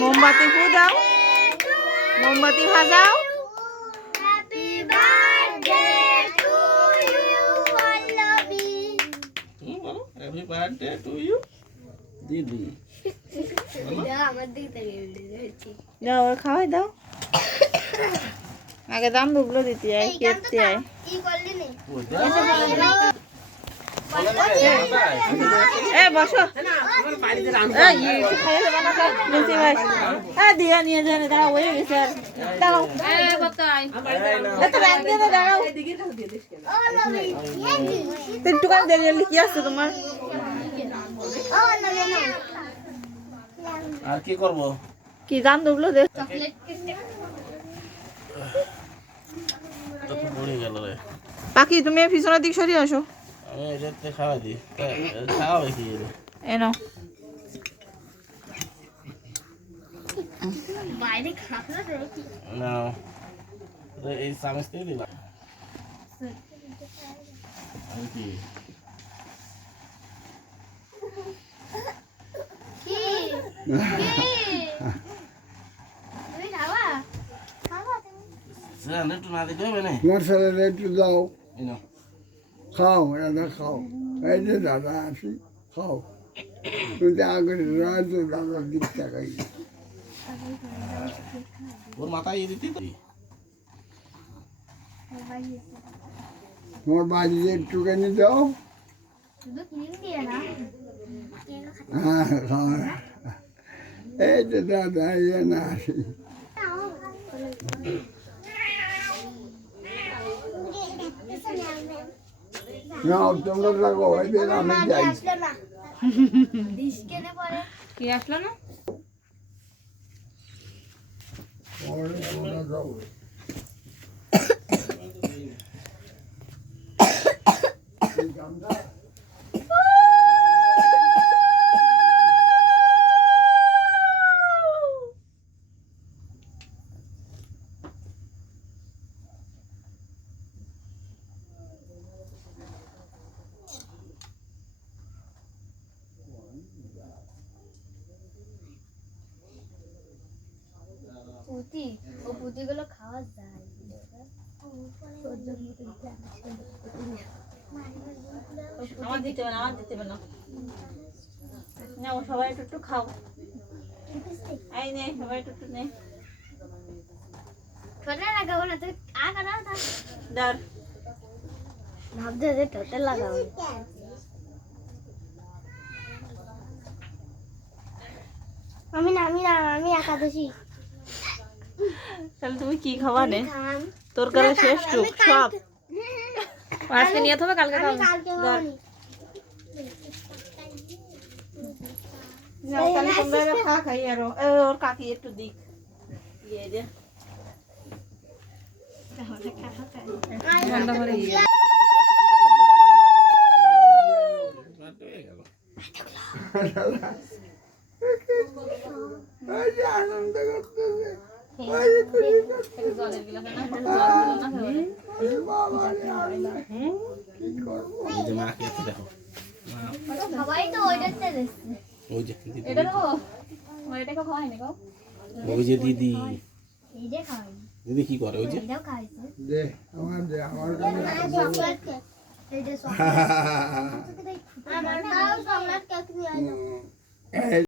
মোমবাতি ফুদাও, মোমবাতি ভাজাও। হ্যাপি বার্থডে টু ইউ দিদি। দাও ওর খাওয়াই দাও। আগে দাম দুগুলো দিতে হয়, কেটে হয়। বসো দিয়া নিয়ে যান। দাঁড়াও, হয়ে গেছে আর দাঁড়াও, দাঁড়াও একটুখানি দেরি কি আসছে তোমার? আর কি করব? কি দাম দুগুলো দেখ। বাকি তুমি পিছনের দিক সরিয়ে আসো। আমি এটাতে খাওয়া দিই, খাওয়া বেশি এনো বাইরে খাওয়া না, এই চামচ দিয়ে দিলাম। কি একটু না দিতে হবে না? তোমার ছেলেরা একটু দাও, খাও, দাদা খাও। এই যে দাদা আসি, খাও। তুমি আগে রাজু দাদার দিক টাকাই ওর মাথায় দিতে তোমার বাড়িতে একটুখানি দাও। হ্যাঁ খাও। এই যে দাদা ইয়ে না আসি। না তোমরা লাগো, এদের আমি যাই। কি আসলো না? পুঁতি, ও পুঁতিগুলো খাওয়া যায়। আমার দিতে হবে না, আমার দিতে হবে না। না ও সবাই একটু একটু খাও। এই নে সবাই একটু একটু নে। ঠোঁটে লাগাবো না, তুই আগানো থাক। দাঁড় ভাবতে যে ঠোঁটে লাগাবো। আমি না, আমি না, আমি একাদশী। তাহলে তুমি কি খাওয়া নে? তোর কাছে শেষ টুক সব আজকে নিয়ে হবে, কালকে খাবো। তাহলে তোমরা খা খাই আর ওর কাকি একটু দিক দিয়ে দে। আনন্দ করতেছে। সবাই তো ওইটাতে দিচ্ছে। ওই যে এটা দেবো, ওইটাকে খাওয়াই না। ওই যে দিদি, এইটা খাওয়াই। দিদি কি করে? ওই যে এটাও খাইছে। দে আমার চকলেট কেক। এইটা চকলেট। আমার দাও চকলেট কেক নিয়ে আয়।